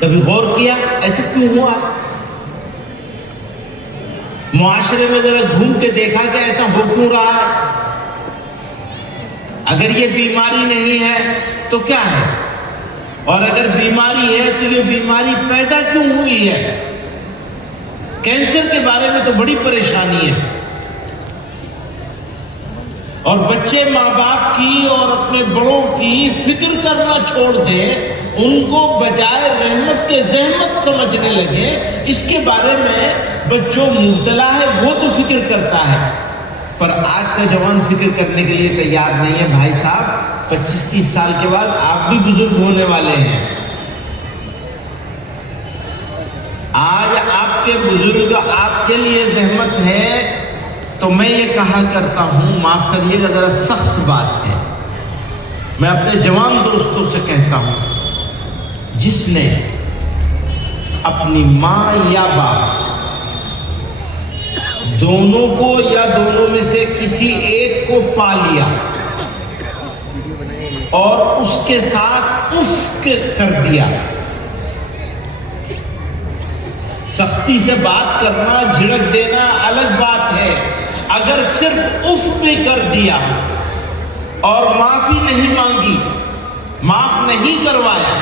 کبھی غور کیا ایسے کیوں ہوا؟ معاشرے میں ذرا گھوم کے دیکھا کہ ایسا ہو کیوں رہا ہے؟ اگر یہ بیماری نہیں ہے تو کیا ہے؟ اور اگر بیماری ہے تو یہ بیماری پیدا کیوں ہوئی ہے؟ کینسر کے بارے میں تو بڑی پریشانی ہے، اور بچے ماں باپ کی اور اپنے بڑوں کی فکر کرنا چھوڑ دیں، ان کو بجائے رحمت کے زحمت سمجھنے لگے۔ اس کے بارے میں بچوں مبتلا ہے وہ تو فکر کرتا ہے، پر آج کا جوان فکر کرنے کے لیے تیار نہیں ہے۔ بھائی صاحب 25-30 سال کے بعد آپ بھی بزرگ ہونے والے ہیں۔ آج آپ کے بزرگ آپ کے لیے زحمت ہے، تو میں یہ کہا کرتا ہوں، معاف کریے گا ذرا سخت بات ہے، میں اپنے جوان دوستوں سے کہتا ہوں، جس نے اپنی ماں یا باپ دونوں کو یا دونوں میں سے کسی ایک کو پا لیا اور اس کے ساتھ اف کر دیا، سختی سے بات کرنا، جھڑک دینا الگ بات ہے، اگر صرف اف بھی کر دیا اور معافی نہیں مانگی، معاف نہیں کروایا،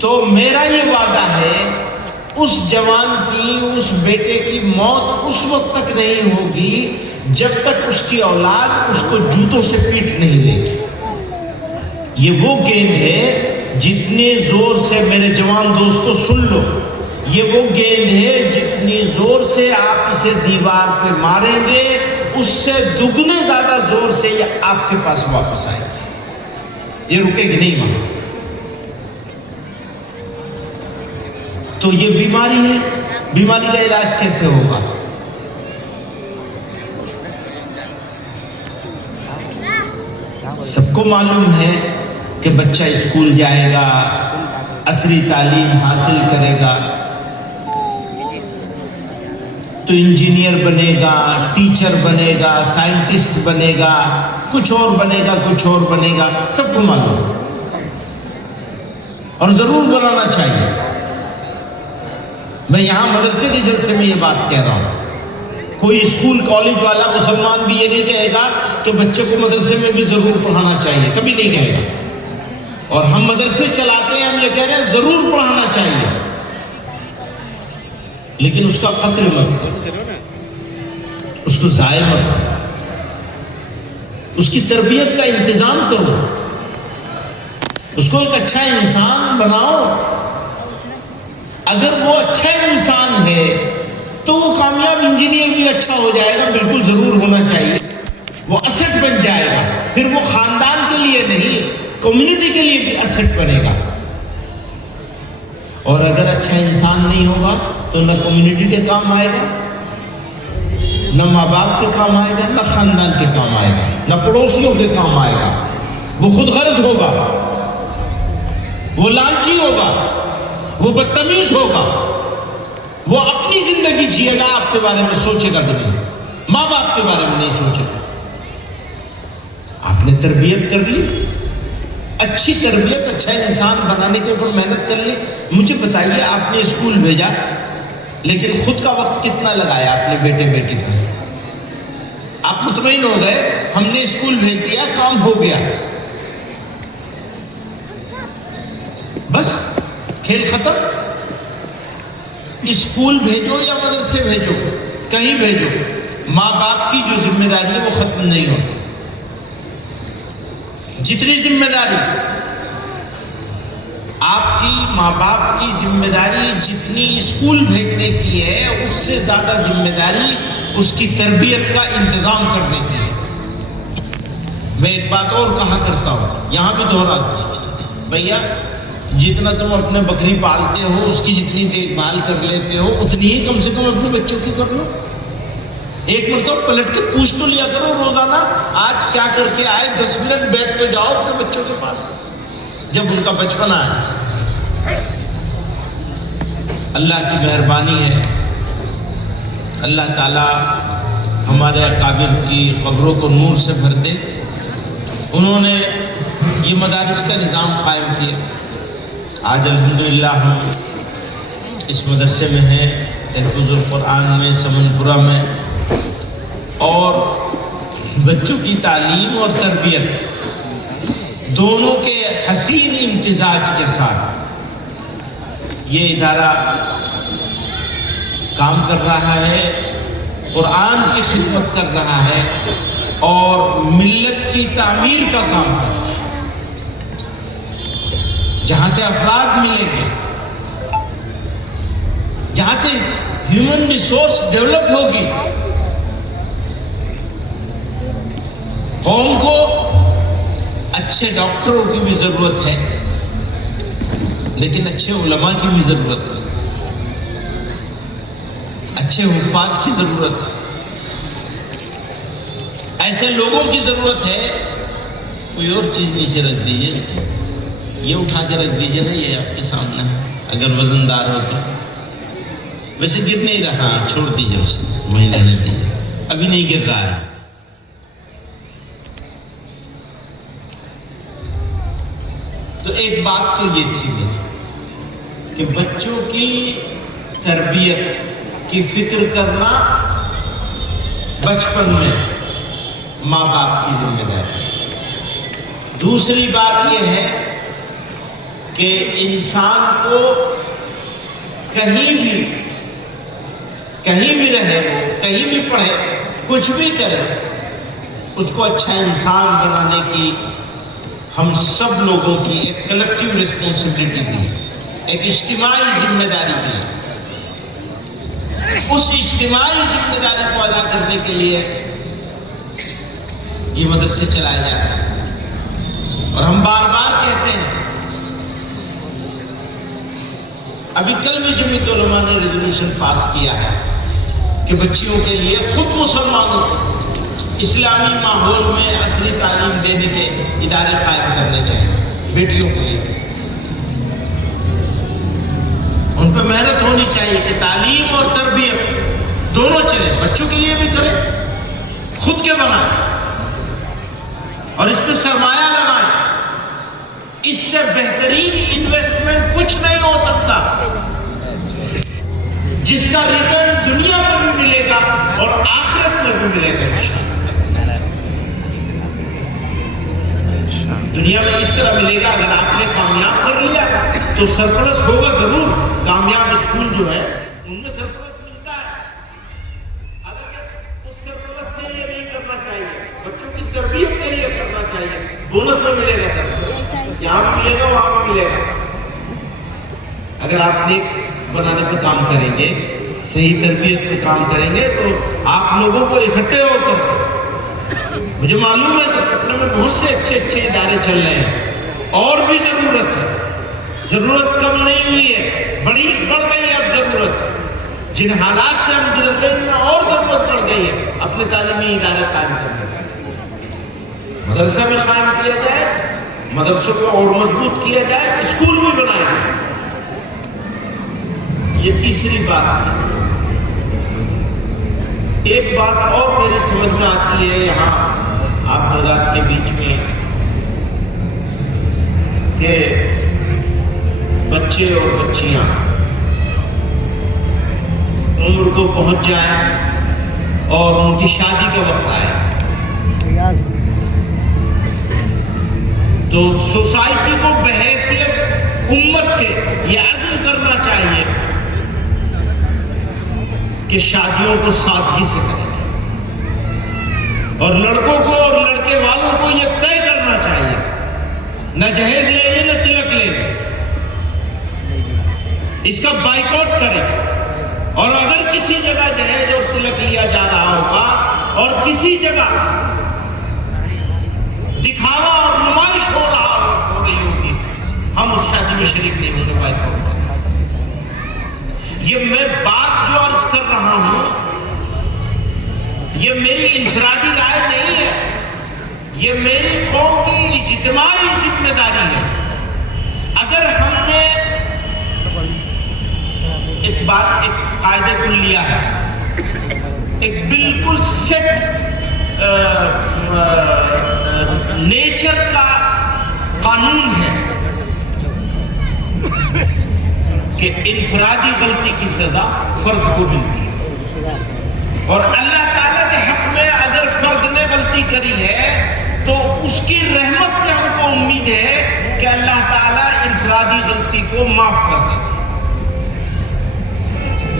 تو میرا یہ وعدہ ہے اس جوان کی، اس بیٹے کی موت اس وقت تک نہیں ہوگی جب تک اس کی اولاد اس کو جوتوں سے پیٹ نہیں لے گی۔ یہ وہ گیند ہے، جتنے زور سے میرے جوان دوستو سن لو، یہ وہ گیند ہے جتنی زور سے آپ اسے دیوار پہ ماریں گے، اس سے دگنے زیادہ زور سے یہ آپ کے پاس واپس آئے گی، یہ رکے گی نہیں وہاں۔ تو یہ بیماری ہے، بیماری کا علاج کیسے ہوگا؟ سب کو معلوم ہے کہ بچہ اسکول جائے گا، عصری تعلیم حاصل کرے گا تو انجینئر بنے گا، ٹیچر بنے گا، سائنٹسٹ بنے گا، کچھ اور بنے گا، کچھ اور بنے گا، سب کو معلوم ہے، اور ضرور بنانا چاہیے۔ میں یہاں مدرسے کے جلسے میں یہ بات کہہ رہا ہوں، کوئی اسکول کالج والا مسلمان بھی یہ نہیں کہے گا کہ بچے کو مدرسے میں بھی ضرور پڑھانا چاہیے، کبھی نہیں کہے گا۔ اور ہم مدرسے چلاتے ہیں، ہم یہ کہہ رہے ہیں ضرور پڑھانا چاہیے، لیکن اس کا قتل مت کرو، اس کو ضائع مت کرو، اس کی تربیت کا انتظام کرو، اس کو ایک اچھا انسان بناؤ۔ اگر وہ اچھا انسان ہے تو وہ کامیاب انجینئر بھی اچھا ہو جائے گا، بالکل ضرور ہونا چاہیے، وہ اسٹ بن جائے گا، پھر وہ خاندان کے لیے نہیں کمیونٹی کے لیے بھی اسٹ بنے گا۔ اور اگر اچھا انسان نہیں ہوگا تو نہ کمیونٹی کے کام آئے گا، نہ ماں باپ کے کام آئے گا، نہ خاندان کے کام آئے گا، نہ پڑوسیوں کے کام آئے گا۔ وہ خود غرض ہوگا، وہ لالچی ہوگا، وہ بدتمیز ہوگا، وہ اپنی زندگی جیے گا، آپ کے بارے میں سوچے گا بھی نہیں، ماں باپ کے بارے میں نہیں سوچے گا۔ آپ نے تربیت کر لی، اچھی تربیت، اچھا انسان بنانے کے اوپر محنت کر لی۔ مجھے بتائیے، آپ نے اسکول بھیجا، لیکن خود کا وقت کتنا لگایا اپنے بیٹے بیٹی پر؟ آپ مطمئن ہو گئے ہم نے اسکول بھیج دیا، کام ہو گیا، بس کھیل ختم۔ اسکول بھیجو یا مدرسے بھیجو، کہیں بھیجو، ماں باپ کی جو ذمہ داری ہے وہ ختم نہیں ہوتی۔ جتنی ذمہ داری آپ کی، ماں باپ کی ذمہ داری جتنی اسکول بھیجنے کی ہے، اس سے زیادہ ذمہ داری اس کی تربیت کا انتظام کرنے کی ہے۔ میں ایک بات اور کہا کرتا ہوں، یہاں بھی دہراتا ہوں، بھیا جتنا تم اپنے بکری پالتے ہو، اس کی جتنی دیکھ بھال کر لیتے ہو، اتنی ہی کم سے کم اپنے بچوں کی کر لو۔ ایک مرتبہ پلٹ کے پوچھ تو لیا کرو روزانہ، آج کیا کر کے آئے، 10 منٹ بیٹھ کے جاؤ اپنے بچوں کے پاس جب ان کا بچپن آئے۔ اللہ کی مہربانی ہے، اللہ تعالیٰ ہمارے اکابر کی قبروں کو نور سے بھر دے۔ انہوں نے یہ مدارس کا نظام قائم کیا، آج الحمدللہ ہم اس مدرسے میں ہیں، تحفظ القرآن میں، سمنپورہ میں، اور بچوں کی تعلیم اور تربیت دونوں کے حسین امتزاج کے ساتھ یہ ادارہ کام کر رہا ہے، قرآن کی خدمت کر رہا ہے اور ملت کی تعمیر کا کام کر رہا ہے، جہاں سے افراد ملیں گے، جہاں سے ہیومن ریسورس ڈیولپ ہوگی، قوم کو اچھے ڈاکٹروں کی بھی ضرورت ہے، لیکن اچھے علماء کی بھی ضرورت ہے، اچھے حفاظ کی ضرورت ہے، ایسے لوگوں کی ضرورت ہے۔ کوئی اور چیز نیچے رکھ دیجیے، اس کی یہ اٹھا کے رکھ دیجیے نا، یہ آپ کے سامنے ہے، اگر وزن دار ہو تو۔ ویسے گر نہیں رہا، چھوڑ دیجیے اسے، مہینے نہیں دیجیے، ابھی نہیں گر رہا ہے۔ تو ایک بات تو یہ تھی میری کہ بچوں کی تربیت کی فکر کرنا بچپن میں ماں باپ کی ذمہ داری ہے۔ دوسری بات یہ ہے کہ انسان کو کہیں بھی رہے، وہ کہیں بھی پڑھے، کچھ بھی کرے، اس کو اچھا انسان بنانے کی ہم سب لوگوں کی ایک کلیکٹیو ریسپانسبلٹی دی، ایک اجتماعی ذمہ داری دی۔ اس اجتماعی ذمہ داری کو ادا کرنے کے لیے یہ مدرسے چلائے جاتے ہیں، اور ہم بار بار کہتے ہیں، ابھی کل بھی جمعیت علماء نے ریزولوشن پاس کیا ہے کہ بچیوں کے لیے خود مسلمانوں کو اسلامی ماحول میں عصری تعلیم دینے کے ادارے قائم کرنے چاہیے، بیٹیوں کے لیے ان پہ محنت ہونی چاہیے کہ تعلیم اور تربیت دونوں چلے، بچوں کے لیے بھی کرے، خود کے بنائیں اور اس پہ سرمایہ لگائیں۔ اس سے بہترین انویسٹمنٹ کچھ نہیں ہو سکتا، جس کا ریٹرن دنیا میں بھی ملے گا اور آخرت میں بھی ملے گا انشاءاللہ۔ دنیا میں اس طرح ملے گا، اگر آپ نے کامیاب کر لیا تو سرپلس ہوگا ضرور، کامیاب اسکول جو ہے ان میں سرپلس ملتا ہے، اگر اس سرپلس کے لیے نہیں کرنا چاہیے، بچوں کی تربیت کے لیے کرنا چاہیے، بونس میں ملے گا سرپلس، یہاں بھی ملے گا وہاں بھی ملے گا۔ اگر آپ نیک بنانے پہ کام کریں گے، صحیح تربیت پہ کام کریں گے، تو آپ لوگوں کو اکٹھے ہو کر، مجھے معلوم ہے کہ پٹنہ میں بہت سے اچھے ادارے چل رہے ہیں، اور بھی ضرورت ہے، ضرورت کم نہیں ہوئی ہے، بڑھ گئی ہے اب ضرورت، جن حالات سے ہم گزر رہے ہیں اور ضرورت بڑھ گئی ہے اپنے تعلیمی ادارے قائم کرنے کی۔ مدرسہ بھی قائم کیا جائے، مدرسوں کو اور مضبوط کیا جائے، اسکول بھی بنائے جائے۔ یہ تیسری بات تھی۔ ایک بات اور میری سمجھ میں آتی ہے یہاں آپ حضرات کے بیچ میں، کہ بچے اور بچیاں عمر کو پہنچ جائیں اور ان کی شادی کا وقت آئے، تو سوسائٹی کو بحیثیت امت کے یہ عزم کرنا چاہیے کہ شادیوں کو سادگی سے کریں گے، اور لڑکوں کو اور لڑکے والوں کو یہ طے کرنا چاہیے، نہ جہیز لیں گے نہ تلک لیں گے، اس کا بائیکاٹ کریں۔ اور اگر کسی جگہ جہیز اور تلک لیا جا رہا ہوگا اور کسی جگہ دکھاوا اور نمائش ہو رہی ہوگی، ہم اس شادی میں شریک نہیں ہوں گے، بائیکاٹ کریں۔ یہ میں بات جو عرض کر رہا ہوں، یہ میری انفرادی رائے نہیں ہے، یہ میری قوم کی اجتماعی ذمہ داری ہے۔ اگر ہم نے ایک قاعدہ کلیہ ہے، ایک بالکل سیٹ نیچر کا قانون ہے، کہ انفرادی غلطی کی سزا فرد کو ملتی ہے، اور اللہ تعالیٰ کے حق میں اگر فرد نے غلطی کری ہے تو اس کی رحمت سے ہم کو امید ہے کہ اللہ تعالیٰ انفرادی غلطی کو معاف کر دے،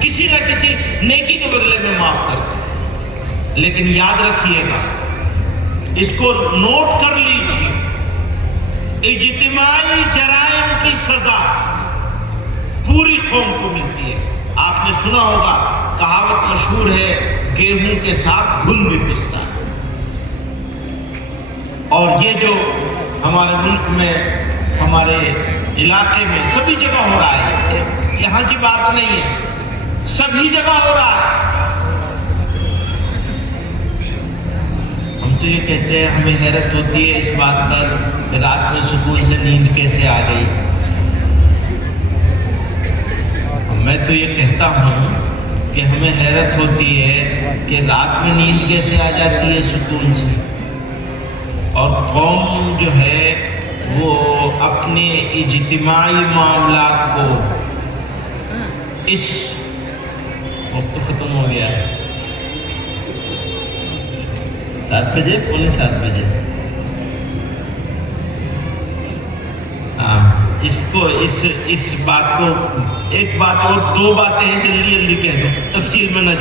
کسی نہ کسی نیکی کے بدلے میں معاف کر دے۔ لیکن یاد رکھیے گا، اس کو نوٹ کر لیجیے، اجتماعی جرائم کی سزا پوری قوم کو ملتی ہے۔ آپ نے سنا ہوگا، کہاوت مشہور ہے، گیہوں کے ساتھ گھن بھی پستا ہے۔ اور یہ جو ہمارے ملک میں، ہمارے علاقے میں سبھی جگہ ہو رہا ہے، یہاں کی بات نہیں ہے، سبھی جگہ ہو رہا ہے۔ ہم تو یہ کہتے ہیں، ہمیں حیرت ہوتی ہے اس بات پر کہ رات میں سکون سے نیند کیسے آ گئی۔ میں تو یہ کہتا ہوں کہ ہمیں حیرت ہوتی ہے کہ رات میں نیند کیسے آ جاتی ہے سکون سے، اور قوم جو ہے وہ اپنے اجتماعی معاملات کو، اس وقت ختم ہو گیا ہے، 7 بجے، پونے 7 بجے، اس کو اس بات کو، ایک بات اور، 2 باتیں ہیں، جلدی جلدی کہہ دو، تفصیل میں نہ جاؤ۔